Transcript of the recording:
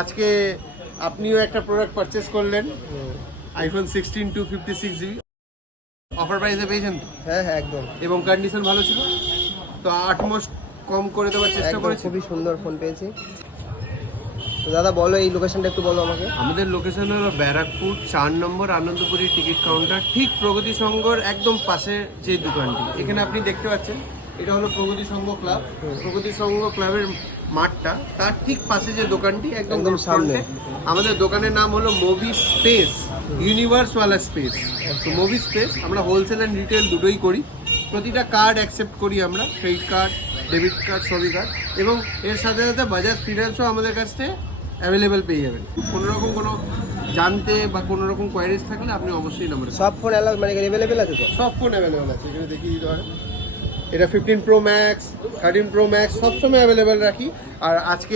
আজকে আপনিও একটা প্রোডাক্ট পারচেস করলেন, আইফোন 16 256GB। অফার প্রাইসে পেয়েছেন তো? হ্যাঁ হ্যাঁ একদম। এবং কন্ডিশন ভালো ছিল তো আটমোস্ট কম করে দেওয়ার চেষ্টা করেছি। খুবই সুন্দর ফোন পেয়েছি। তো দাদা বলো এই লোকেশনটা একটু বলো আমাকে। আমাদের লোকেশন হলো ব্যারাকপুর 4 নম্বর আনন্দপুরি টিকিট কাউন্টার, ঠিক প্রগতি সংঘর একদম পাশে যে দোকানটি। এখানে আপনি দেখতে পাচ্ছেন এটা হলো প্রগতি সংঘ ক্লাব। প্রগতি সংঘ ক্লাবের মাঠটা, তার ঠিক পাশে যে দোকানটি একদম সামনে। আমাদের দোকানের নাম হলো মুভি স্পেস, ইউনিভার্স ওয়ালা স্পেস। তো মুভি স্পেস আমরা হোলসেল অ্যান্ড রিটেল দুটোই করি। প্রতিটা কার্ড অ্যাকসেপ্ট করি আমরা, ক্রেডিট কার্ড, ডেবিট কার্ড, সবই কার্ড। এবং এর সাথে সাথে বাজাজ ফিনান্সও আমাদের কাছ থেকে অ্যাভেলেবেল পেয়ে যাবেন। কোনো রকম কোনো জানতে বা কোনো রকম কোয়ারিজ থাকলে আপনি অবশ্যই নাম্বারে। সব ফোন মানে অ্যাভেলেবেল আছে তো? সব ফোন অ্যাভেলেবেল আছে, এখানে দেখিয়ে দিতে পারেন। এটা 15 Pro Max, 13 Pro Max সবসময় অ্যাভেলেবেল রাখি। আর আজকে